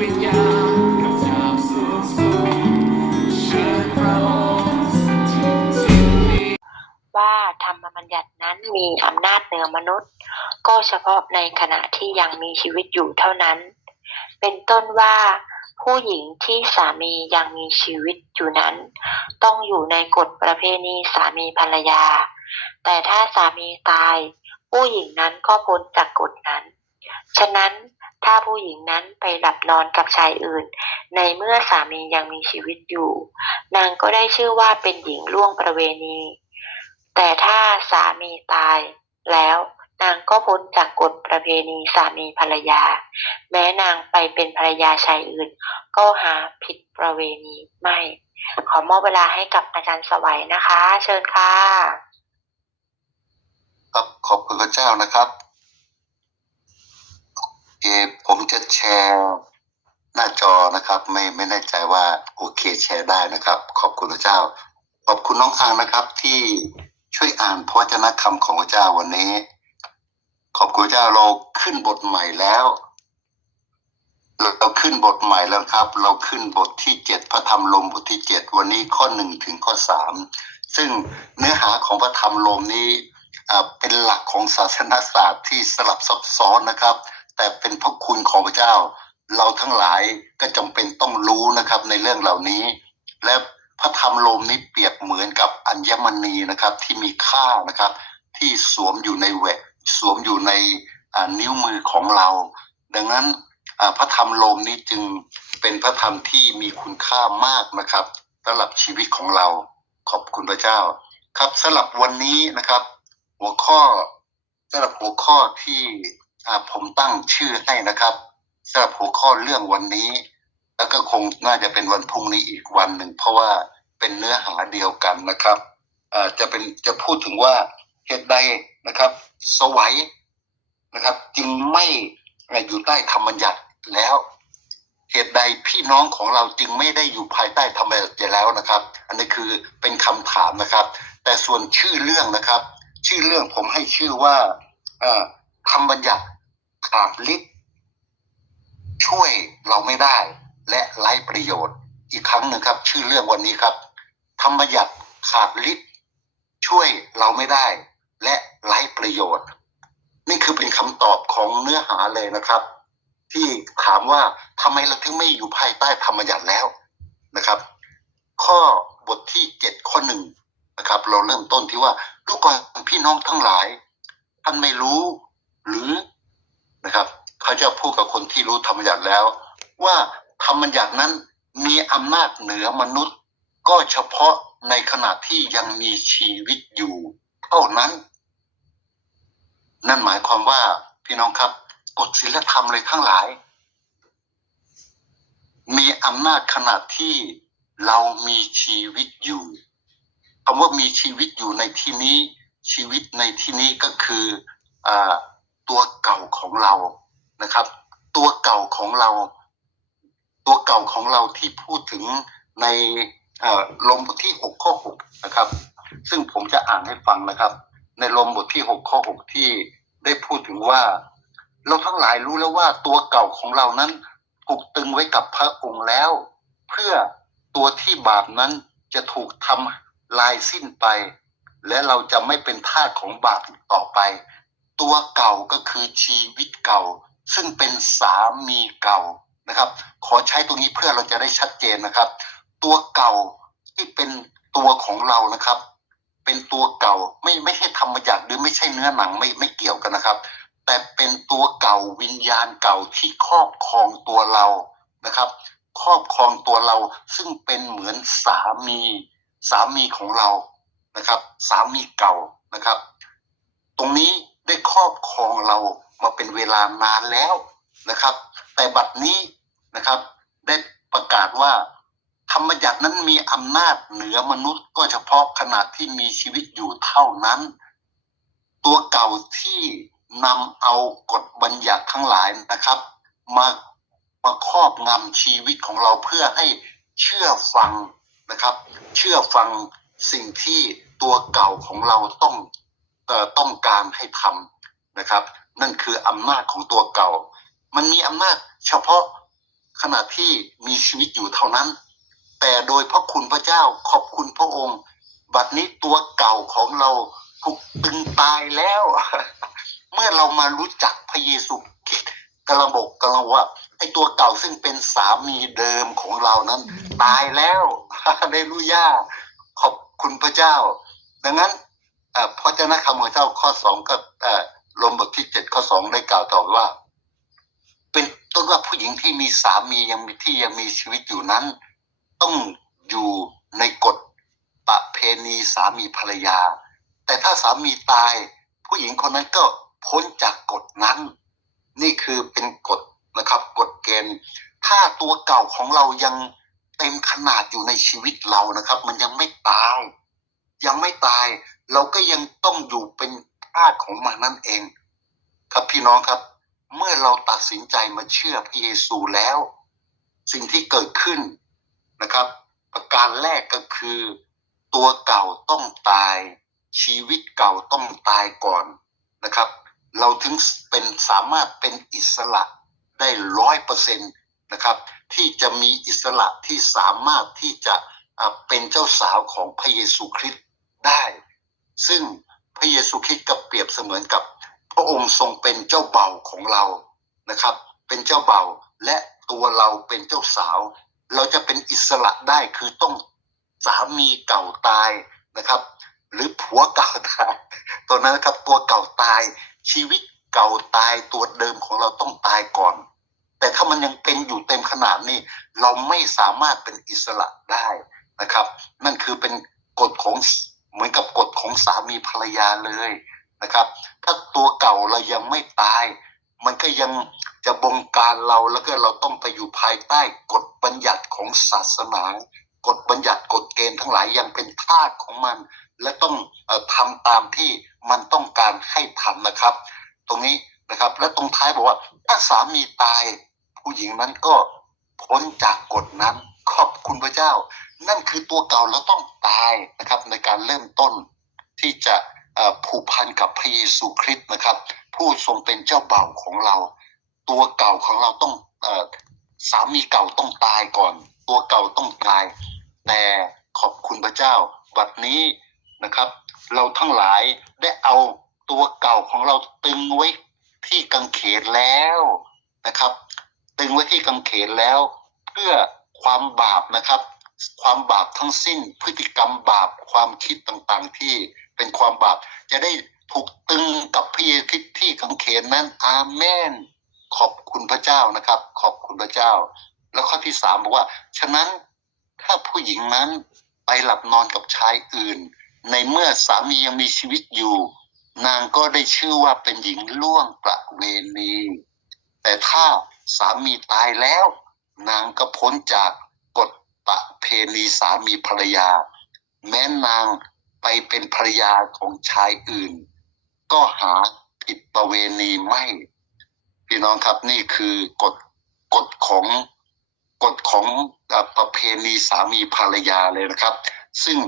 วิญญาณกับจากสูงสุดเชิญพระองค์สถิตที่นี่ว่าธรรมบัญญัตินั้นมีอำนาจเหนือมนุษย์ ก็เฉพาะในขณะที่ยังมีชีวิตอยู่เท่านั้น เป็นต้นว่าผู้หญิงที่สามียังมีชีวิตอยู่นั้น ต้องอยู่ในกฎประเพณีสามีภรรยา แต่ถ้าสามีตาย ผู้หญิงนั้นก็พ้นจากกฎนั้น ฉะนั้น ถ้าผู้หญิงนั้นไปหลับนอนกับชายอื่น ในเมื่อสามียังมีชีวิตอยู่ นางก็ได้ชื่อว่าเป็นหญิงล่วงประเวณี แต่ถ้าสามีตายแล้วนางก็พ้นจากกฎประเพณีสามีภรรยา แม้นางไปเป็นภรรยาชายอื่น ก็หาผิดประเวณีไม่ ขอมอบเวลาให้กับอาจารย์สวัยนะคะ เชิญค่ะ ครับขอบคุณพระเจ้านะครับ เอผมจะแชร์หน้าจอนะครับ ไม่ไม่แน่ใจว่าโอเคแชร์ได้นะครับ ขอบคุณพระเจ้า ขอบคุณน้องอังนะครับ ที่ช่วยอ่านพระวจนะคำของพระเจ้าวันนี้ ขอบคุณพระเจ้าเราขึ้นบทใหม่แล้วเราขึ้นบทใหม่แล้วครับ เราขึ้นบทที่เจ็ดพระธรรมลมบทที่เจ็ดวันนี้ข้อหนึ่งถึงข้อสามซึ่งเนื้อหาของพระธรรมลมนี้เป็นหลักของศาสนศาสตร์ที่สลับซับซ้อนนะครับ แต่เป็นพระคุณของพระเจ้า เราทั้งหลายก็จำเป็นต้องรู้นะครับในเรื่องเหล่านี้ และพระธรรมลมนี้เปรียบเหมือนกับอัญมณีนะครับ ที่มีค่านะครับ ที่สวมอยู่ในแหวกสวมอยู่ในนิ้วมือของเรา ดังนั้นพระธรรมลมนี้จึงเป็นพระธรรมที่มีคุณค่ามากนะครับสำหรับชีวิตของเราขอบคุณพระเจ้า ครับสำหรับวันนี้นะครับ หัวข้อสำหรับหัวข้อที่ ผมตั้งชื่อให้นะครับสำหรับหัวข้อเรื่องวันนี้ แล้วก็คงน่าจะเป็นวันพรุ่งนี้อีกวันหนึ่ง เพราะว่าเป็นเนื้อหาเดียวกันนะครับจะเป็นจะพูดถึงว่าเหตุใดนะครับ สวัยนะครับ จึงไม่อยู่ใต้ธรรมบัญญัติแล้ว เหตุใดพี่น้องของเราจึงไม่ได้อยู่ภายใต้ธรรมบัญญัติแล้วนะครับ อันนี้คือเป็นคำถามนะครับ แต่ส่วนชื่อเรื่องนะครับ ชื่อเรื่องผมให้ชื่อว่า ธรรมบัญญัติขาดฤทธิ์ช่วยเราไม่ได้ และไร้ประโยชน์ อีกครั้งหนึ่งครับ ชื่อเรื่องวันนี้ครับธรรมบัญญัติขาดฤทธิ์ช่วยเราไม่ได้ และไร้ประโยชน์ นี่คือเป็นคำตอบของเนื้อหาเลยนะครับ ที่ถามว่าทำไมเราถึงไม่อยู่ภายใต้ธรรมบัญญัติแล้วนะครับ ข้อบทที่เจ็ดข้อหนึ่งนะครับ เราเริ่มต้นที่ว่าลูกก่อนพี่น้องทั้งหลายท่านไม่รู้ หรือนะครับเขาจะพูดกับคนที่รู้ธรรมบัญญัติแล้ว ว่าธรรมบัญญัตินั้นมีอำนาจเหนือมนุษย์ ก็เฉพาะในขณะที่ยังมีชีวิตอยู่ เท่านั้น นั่นหมายความว่าพี่น้องครับกฎศีลธรรมเลยทั้งหลาย มีอำนาจขณะที่เรามีชีวิตอยู่คำว่ามีชีวิตอยู่ในที่นี้ ชีวิตในที่นี้ก็คืออา ตัวเก่าของเรานะครับ ตัวเก่าของเรา ตัวเก่าของเราที่พูดถึงในลมบทที่หกข้อหกนะครับ ซึ่งผมจะอ่านให้ฟังนะครับ ในลมบทที่หกข้อหกที่ได้พูดถึงว่า เราทั้งหลายรู้แล้วว่าตัวเก่าของเรานั้นถูกตึงไว้กับพระองค์แล้ว เพื่อตัวที่บาปนั้นจะถูกทำลายสิ้นไป และเราจะไม่เป็นทาสของบาปต่อไป ตัวเก่าก็คือชีวิตเก่า ซึ่งเป็นสามีเก่านะครับ ขอใช้ตรงนี้เพื่อเราจะได้ชัดเจนนะครับ ตัวเก่าที่เป็นตัวของเรานะครับ เป็นตัวเก่าไม่ไม่ใช่ธรรมบัญญัติหรือไม่ใช่เนื้อหนังไม่ไม่เกี่ยวกันนะครับ แต่เป็นตัวเก่าวิญญาณเก่าที่ครอบครองตัวเรานะครับ ครอบครองตัวเราซึ่งเป็นเหมือนสามีสามีของเรานะครับ สามีเก่านะครับ ตรงนี้ ได้ครอบครองเรามาเป็นเวลานานแล้วนะครับ แต่บัดนี้นะครับ ได้ประกาศว่า ธรรมบัญญัตินั้นมีอำนาจเหนือมนุษย์ก็เฉพาะขณะที่มีชีวิตอยู่เท่านั้น ตัวเก่าที่นำเอากฎบัญญัติทั้งหลายนะครับ มามาครอบงำชีวิตของเราเพื่อให้เชื่อฟังนะครับ เชื่อฟังสิ่งที่ตัวเก่าของเราต้อง ต้องการให้ทำนะครับ นั่นคืออำนาจของตัวเก่า มันมีอำนาจเฉพาะขณะที่มีชีวิตอยู่เท่านั้น แต่โดยพระคุณพระเจ้าขอบคุณพระองค์ บัดนี้ตัวเก่าของเราถูกตึงตายแล้ว เมื่อเรามารู้จักพระเยซูคริตกำลังบอกกำลังว่าไอ้ตัวเก่าซึ่งเป็นสามีเดิมของเรานั้น ตายแล้วเลลูยาขอบคุณพระเจ้า ดังนั้น พระเจ้านะคำของเจ้าข้อสองก็อ่อลมบทที่เจ็ดข้อสองได้กล่าวต่อว่า เป็นต้นว่าผู้หญิงที่มีสามียังมีที่ยังมีชีวิตอยู่นั้น ต้องอยู่ในกฎประเพณีสามีภรรยา แต่ถ้าสามีตาย ผู้หญิงคนนั้นก็พ้นจากกฎนั้น นี่คือเป็นกฎนะครับกฎเกณฑ์ ถ้าตัวเก่าของเรายังเต็มขนาดอยู่ในชีวิตเรานะครับ มันยังไม่ตาย ยังไม่ตาย เราก็ยังต้องอยู่เป็นทาสของมันนั่นเอง ครับพี่น้องครับ เมื่อเราตัดสินใจมาเชื่อพระเยซูแล้ว สิ่งที่เกิดขึ้นนะครับ ประการแรกก็คือ ตัวเก่าต้องตาย ชีวิตเก่าต้องตายก่อนนะครับ เราถึงเป็นสามารถเป็นอิสระได้ร้อยเปอร์เซ็นต์นะครับ ที่จะมีอิสระที่สามารถที่จะเป็นเจ้าสาวของพระเยซูคริสต์ได้ ซึ่งพระเยซูคริสต์ก็เปรียบเสมือนกับ พระองค์ทรงเป็นเจ้าเบ่าของเรานะครับ เป็นเจ้าเบ่าและตัวเราเป็นเจ้าสาว เราจะเป็นอิสระได้คือต้องสามีเก่าตายนะครับ หรือผัวเก่าตายตัวนั้นนะครับตัวเก่าตายชีวิตเก่าตายตัวเดิมของเราต้องตายก่อน แต่ถ้ามันยังเป็นอยู่เต็มขนาดนี้ เราไม่สามารถเป็นอิสระได้นะครับ นั่นคือเป็นกฎของเหมือนกับกฎ ของสามีภรรยาเลยนะครับ ถ้าตัวเก่าเรายังไม่ตาย มันก็ยังจะบงการเราแล้วก็เราต้องไปอยู่ภายใต้กฎบัญญัติของศาสนากฎบัญญัติกฎเกณฑ์ทั้งหลายยังเป็นทาสของมัน และต้องออทำตามที่มันต้องการให้ทำนะครับ ตรงนี้นะครับ และตรงท้ายบอกว่า ถ้าสามีตายผู้หญิงนั้นก็พ้นจากกฎนั้นขอบคุณพระเจ้า นั่นคือตัวเก่าเราต้องตายนะครับในการเริ่มต้น ที่จะผูกพันกับพระเยซูคริสต์นะครับ ผู้ทรงเป็นเจ้าเบ่าของเรา ตัวเก่าของเราต้องอสามีเก่าต้องตายก่อน ตัวเก่าต้องตาย แต่ขอบคุณพระเจ้าบัดนี้นะครับ เราทั้งหลายได้เอาตัวเก่าของเราตึงไว้ที่กังเขนแล้วนะครับ ตึงไว้ที่กังเขนแล้ว เพื่อความบาปนะครับ ความบาปทั้งสิ้นพฤติกรรมบาปความคิดต่างๆที่ เป็นความบาป จะได้ถูกตึงกับพระเยซูที่กังเขนนั้น อาเมน ขอบคุณพระเจ้านะครับ ขอบคุณพระเจ้า แล้วข้อที่สามบอกว่า ฉะนั้นถ้าผู้หญิงนั้นไปหลับนอนกับชายอื่น ในเมื่อสามียังมีชีวิตอยู่ นางก็ได้ชื่อว่าเป็นหญิงล่วงประเวณีแต่ถ้าสามีตายแล้ว นางก็พ้นจากกฎประเพณีสามีภรรยา แม้นาง ไปเป็นภรรยาของชายอื่น ก็หาผิดประเวณีไม่ พี่น้องครับนี่คือกฎกฎของกฎของประเพณีสามีภรรยาเลยนะครับ ซึ่ง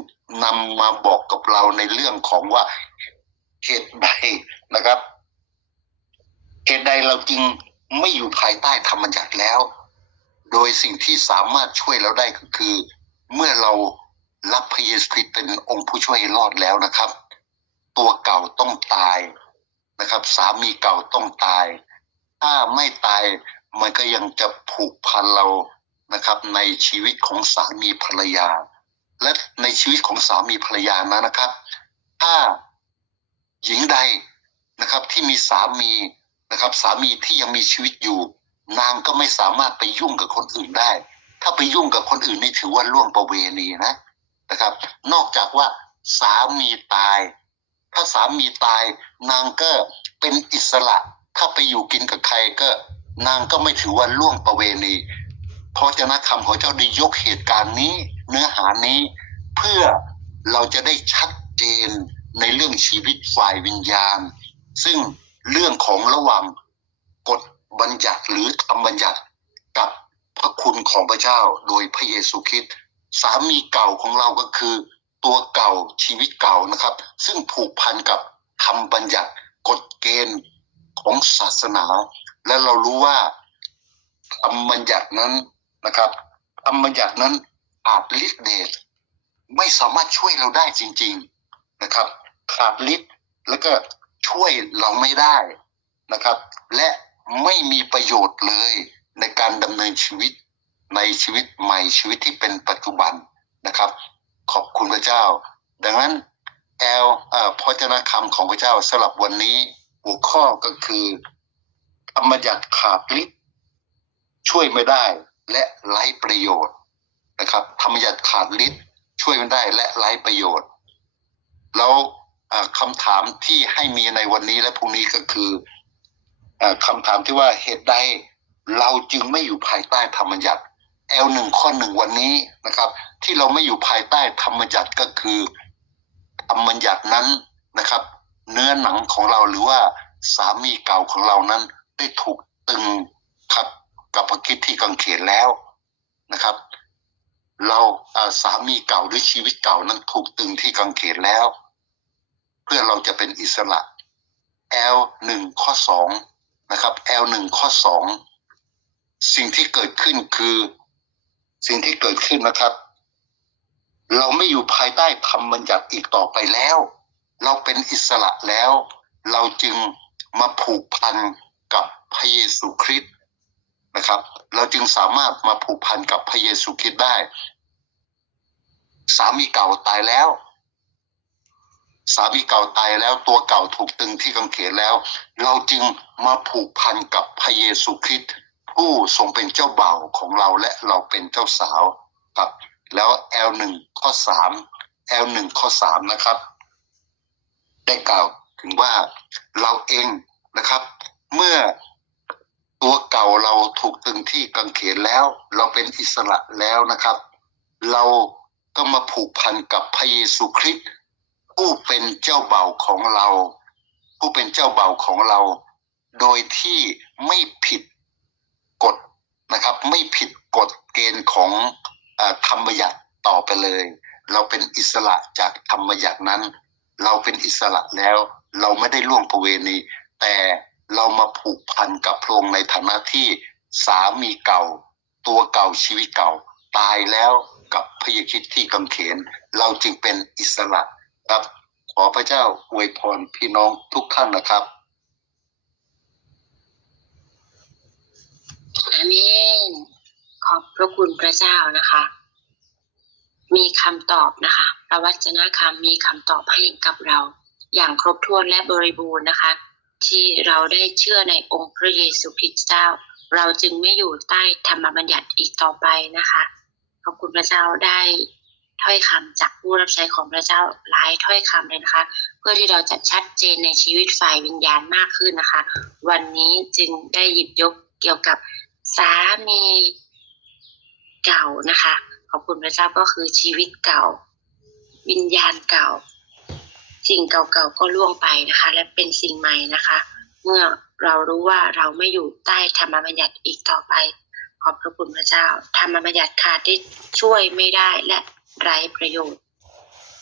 นำมาบอกกับเราในเรื่องของว่าเหตุใดนะครับเหตุใดเราจึงไม่อยู่ภายใต้ธรรมบัญญัติแล้ว โดยสิ่งที่สามารถช่วยเราได้ก็คือ เมื่อเรา รับพระเยซูคริสต์เป็นองค์ผู้ช่วยให้รอดแล้วนะครับ ตัวเก่าต้องตายนะครับ สามีเก่าต้องตาย ถ้าไม่ตายมันก็ยังจะผูกพันเรานะครับ ในชีวิตของสามีภรรยา และในชีวิตของสามีภรรยานั้นนะครับ ถ้าหญิงใดนะครับที่มีสามีนะครับ สามีที่ยังมีชีวิตอยู่ นางก็ไม่สามารถไปยุ่งกับคนอื่นได้ ถ้าไปยุ่งกับคนอื่นนี่ถือว่าล่วงประเวณีนะ นะครับ นอกจากว่าสามีตาย ถ้าสามีตายนางก็เป็นอิสระ ถ้าไปอยู่กินกับใครก็ นางก็ไม่ถือว่าล่วงประเวณีเพราะจะนะคำของเจ้าได้ยกเหตุการณ์นี้ เนื้อหานี้ เพื่อเราจะได้ชัดเจนในเรื่องชีวิตฝ่ายวิญญาณ ซึ่งเรื่องของระหว่างกฎบัญญัติหรือธรรมบัญญัติกับพระคุณของพระเจ้าโดยพระเยซูคริสต์ สามีเก่าของเราก็คือ ตัวเก่าชีวิตเก่านะครับ ซึ่งผูกพันกับธรรมบัญญัติกฎเกณฑ์ของศาสนา และเรารู้ว่าธรรรมบัญญัตินั้นนะครับธรรมบัญญัตินั้นขาดฤทธิ์เดชไม่สามารถช่วยเราได้จริง ๆนะครับขาดฤทธิ์แล้วก็ช่วยเราไม่ได้นะครับ และไม่มีประโยชน์เลยในการดำเนินชีวิต ในชีวิตใหม่ชีวิตที่เป็นปัจจุบันนะครับ ขอบคุณพระเจ้า ดังนั้นแอลพระเจนะคำของพระเจ้าสำหรับวันนี้หัวข้อก็คือธรรมบัญญัติขาดฤทธิ์ช่วยไม่ได้และไร้ประโยชน์นะครับ ธรรมบัญญัติขาดฤทธิ์ช่วยไม่ได้และไร้ประโยชน์ แล้วคำถามที่ให้มีในวันนี้และพรุ่งนี้ก็คืออคำถามที่ว่าเหตุใดเราจึงไม่อยู่ภายใต้ธรรมญัติ แอลหนึ่งข้อหนึ่งวันนี้นะครับ ที่เราไม่อยู่ภายใต้ธรรมบัญญัติก็คือธรรมบัญญัตินั้นนะครับ เนื้อหนังของเราหรือว่าสามีเก่าของเรานั้นได้ถูกตึงครับกับพระคิดที่กังเขนแล้วนะครับ เราสามีเก่าหรือชีวิตเก่านั้นถูกตึงที่กังเขนแล้ว เพื่อเราจะเป็นอิสระ L หนึ่งข้อสองนะครับ L หนึ่งข้อสองสิ่งที่เกิดขึ้นคือ สิ่งที่เกิดขึ้นนะครับ เราไม่อยู่ภายใต้ธรรมบัญญัติอีกต่อไปแล้ว เราเป็นอิสระแล้ว เราจึงมาผูกพันกับพระเยซูคริสต์นะครับ เราจึงสามารถมาผูกพันกับพระเยซูคริสต์ได้ สามีเก่าตายแล้ว สามีเก่าตายแล้วตัวเก่าถูกตึงที่กังเขนแล้ว เราจึงมาผูกพันกับพระเยซูคริสต์ ผู้ทรงเป็นเจ้าเบ่าของเราและเราเป็นเจ้าสาวครับ แล้ว L หนึ่งข้อสาม L หนึ่งข้อสามนะครับ ได้กล่าวถึงว่าเราเองนะครับ เมื่อตัวเก่าเราถูกตึงที่กังเขนแล้ว เราเป็นอิสระแล้วนะครับ เราก็มาผูกพันกับพระเยซูคริสต์ผู้เป็นเจ้าเบ่าของเรา ผู้เป็นเจ้าเบ่าของเรา โดยที่ไม่ผิด กฎนะครับ ไม่ผิดกฎเกณฑ์ของอธรรมบัญญัติต่อไปเลย เราเป็นอิสระจากธรรมบัญญัตินั้น เราเป็นอิสระแล้ว เราไม่ได้ล่วงประเวณี แต่เรามาผูกพันกับพระองค์ในฐานะที่สามีเก่า ตัวเก่าชีวิตเก่า ตายแล้วกับพระเยซูคริสต์ที่กังเขน เราจึงเป็นอิสระครับ ขอพระเจ้าอวยพรพี่น้องทุกท่านนะครับ อาเมน ขอบพระคุณพระเจ้านะคะ มีคำตอบนะคะพระวจนะคำมีคำตอบให้กับเรา อย่างครบถ้วนและบริบูรณ์นะคะ ที่เราได้เชื่อในองค์พระเยซูคริสต์เจ้า เราจึงไม่อยู่ใต้ธรรมบัญญัติอีกต่อไปนะคะ ขอบคุณพระเจ้าได้ถ้อยคำจากผู้รับใช้ของพระเจ้าหลายถ้อยคำเลยนะคะ เพื่อที่เราจะชัดเจนในชีวิตฝ่ายวิญญาณมากขึ้นนะคะ วันนี้จึงได้หยิบยกเกี่ยวกับ สามีเก่านะคะ ขอบคุณพระเจ้าก็คือชีวิตเก่า วิญญาณเก่า สิ่งเก่าๆก็ล่วงไปนะคะ และเป็นสิ่งใหม่นะคะ เมื่อเรารู้ว่าเราไม่อยู่ใต้ธรรมบัญญัติอีกต่อไป ขอบพระคุณพระเจ้า ธรรมบัญญัติขาดที่ช่วยไม่ได้และไร้ประโยชน์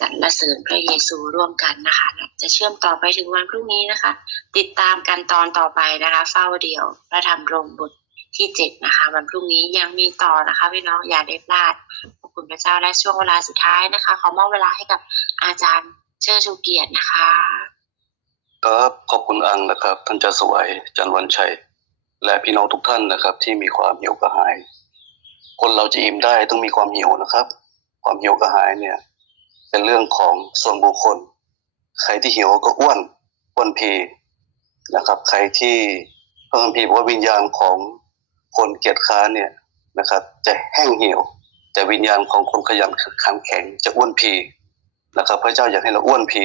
สรรเสริญพระเยซูร่วมกันนะคะ จะเชื่อมต่อไปถึงวันพรุ่งนี้นะคะ ติดตามกันตอนต่อไปนะคะ เฝ้าเดี่ยวพระธรรมรงบท ที่เจ็ดนะคะวันพรุ่งนี้ยังมีต่อนะคะพี่น้องอย่าได้พลาดขอบคุณพระเจ้าและช่วงเวลาสุดท้ายนะคะ ขอมอบเวลาให้กับอาจารย์เชิดชูเกียรตินะคะ ครับขอบคุณอังนะครับ ท่านจะสวยจันทร์วันชัย และพี่น้องทุกท่านนะครับ ที่มีความหิวกระหาย คนเราจะอิ่มได้ต้องมีความหิวนะครับ ความหิวกระหายเนี่ย เป็นเรื่องของส่วนบุคคล ใครที่หิวก็อ้วนอ้วนพีนะครับ ใครที่พระคัมภีร์บอกว่าวิญญาณของ คนเกียจค้านเนี่ยนะครับ จะแห้งเหี่ยว แต่วิญญาณของคนขยันขันแข็งจะอ้วนพีนะครับพระเจ้าอยากให้เราอ้วนพี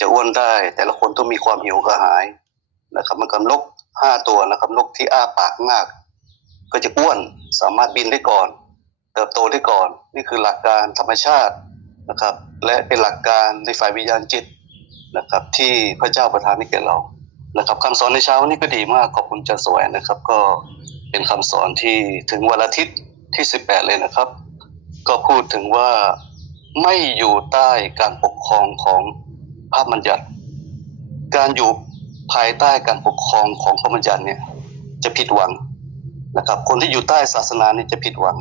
จะอ้วนได้ แต่ละคนต้องมีความหิวกระหายนะครับ มันกับนกห้าตัวนะครับนกที่อ้าปากมาก ก็จะอ้วนสามารถบินได้ก่อน เติบโตได้ก่อน นี่คือหลักการธรรมชาตินะครับ และเป็นหลักการในฝ่ายวิญญาณจิตนะครับ ที่พระเจ้าประทานให้แก่เรานะครับคำสอนในเช้านี้ก็ดีมากขอบคุณอาจารย์สวยนะครับ ก็ เป็นคำสอนที่ถึงวันอาทิตย์ที่ 18 เลยนะครับ ก็พูดถึงว่าไม่อยู่ใต้การปกครองของพระบัญญัติ การอยู่ภายใต้การปกครองของพระบัญญัติเนี่ยจะผิดหวังนะครับ คนที่อยู่ใต้ศาสนานี่จะผิดหวัง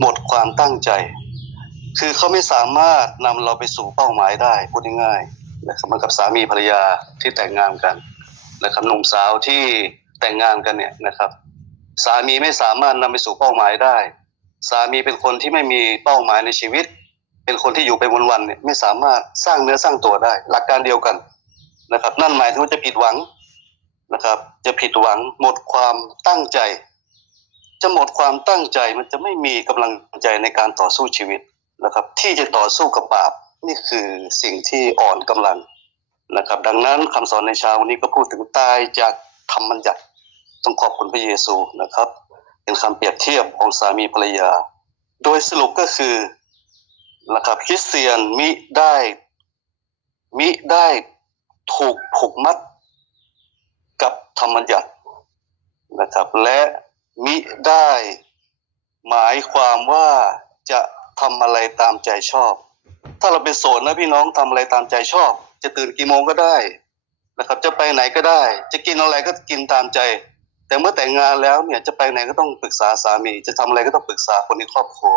หมดความตั้งใจ คือเขาไม่สามารถนำเราไปสู่เป้าหมายได้พูดง่ายๆนะครับเหมือนกับสามีภรรยาที่แต่งงานกันนะครับหนุ่มสาวที่แต่งงานกันเนี่ยนะครับ สามีไม่สามารถนำไปสู่เป้าหมายได้ สามีเป็นคนที่ไม่มีเป้าหมายในชีวิต เป็นคนที่อยู่ไปวันๆเนี่ยไม่สามารถสร้างเนื้อสร้างตัวได้ หลักการเดียวกันนะครับ นั่นหมายถึงว่าจะผิดหวังนะครับ จะผิดหวังหมดความตั้งใจ จะหมดความตั้งใจมันจะไม่มีกำลังใจในการต่อสู้ชีวิตนะครับ ที่จะต่อสู้กับบาปนี่คือสิ่งที่อ่อนกำลังนะครับ ดังนั้นคำสอนในเช้าวันนี้ก็พูดถึงตายจากธรรมบัญญัติ ต้องขอบคุณพระเยซูนะครับ เป็นคำเปรียบเทียบของสามีภรรยา โดยสรุปก็คือนะครับคริสเตียนมิได้มิได้ถูกผูกมัดกับธรรมบัญญัตินะครับและมิได้หมายความว่าจะทำอะไรตามใจชอบ ถ้าเราเป็นโสดนะพี่น้องทำอะไรตามใจชอบ จะตื่นกี่โมงก็ได้นะครับ จะไปไหนก็ได้ จะกินอะไรก็กินตามใจ แต่เมื่อแต่งงานแล้วเนี่ยจะไปไหนก็ต้องปรึกษาสามี จะทำอะไรก็ต้องปรึกษาคนในครอบครัว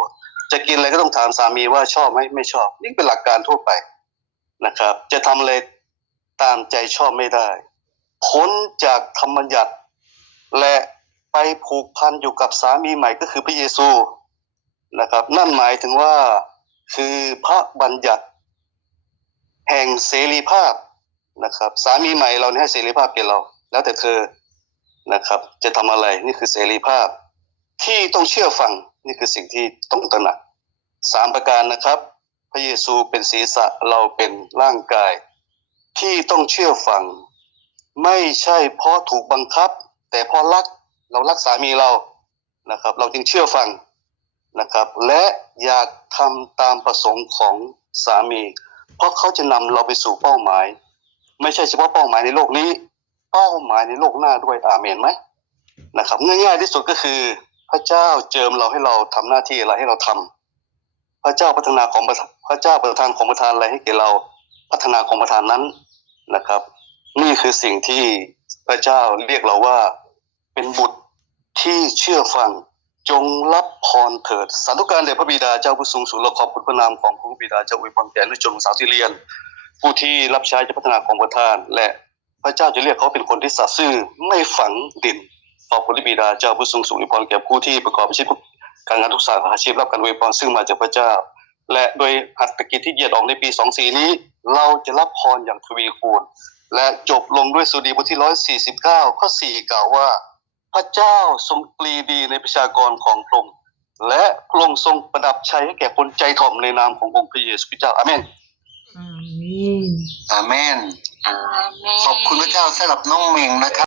จะกินอะไรก็ต้องถามสามีว่าชอบไหมไม่ชอบ นี่เป็นหลักการทั่วไปนะครับ จะทำอะไรตามใจชอบไม่ได้พ้นจากธรรมญญัติและไปผูกพันอยู่กับสามีใหม่ก็คือพระเยซูนะครับ นั่นหมายถึงว่าคือพระบัญญัติ แห่งเสรีภาพนะครับ สามีใหม่เราเนี่ยให้เสรีภาพแก่เรา แล้วแต่เธอ นะครับ จะทำอะไรนี่คือเสรีภาพ ที่ต้องเชื่อฟังนี่คือสิ่งที่ต้องตระหนักสามประการนะครับ พระเยซูเป็นศีรษะเราเป็นร่างกาย ที่ต้องเชื่อฟัง ไม่ใช่เพราะถูกบังคับ แต่เพราะรักเรารักสามีเรานะครับ เราจึงเชื่อฟังนะครับ และอยากทำตามประสงค์ของสามี เพราะเขาจะนำเราไปสู่เป้าหมาย ไม่ใช่เฉพาะเป้าหมายในโลกนี้ เป้าหมายในโลกหน้าด้วยอาเมนไหมนะครับ ง่ายๆที่สุดก็คือ พระเจ้าเจิมเราให้เราทำหน้าที่อะไรให้เราทำพระเจ้าพัฒนาของประพระเจ้าประทานของประทานอะไรให้แก่เราพัฒนาของประทานนั้นนะครับ นี่คือสิ่งที่พระเจ้าเรียกเราว่าเป็นบุตรที่เชื่อฟังจงรับพรเถิดสาธุการแด่พระบิดาเจ้าผู้สูงสุดและขอบคุณพระนามของพระบิดาเจ้าอวยพรแก่นุชนสาวที่เรียน ผู้ที่รับใช้จะพัฒนาของประทานและ พระเจ้าจะเรียกเขาเป็นคนที่สัตย์ซื่อไม่ฝังดินขอบคุณพระบิดาเจ้าผู้สูงสุดอวยพรแก่ผู้ที่ประกอบอาชีพการงานทุกสาขาอาชีพรับการอวยพรซึ่งมาจากพระเจ้า และโดยหัตถกิจที่เยียดออกในปี24นี้ เราจะรับพรอย่างทวีคูณ และจบลงด้วยสุดีบทที่ 149 ข้อ 4 กล่าวว่า พระเจ้าทรงปรีดีในประชากรของพระองค์และพระองค์ทรงประดับชัยให้แก่คนใจถ่อมในนามขององค์พระเยซูคริสต์เจ้าอาเมน Amen. อาเมน อาเมน ขอบคุณพระเจ้าสำหรับน้องเมงนะครับ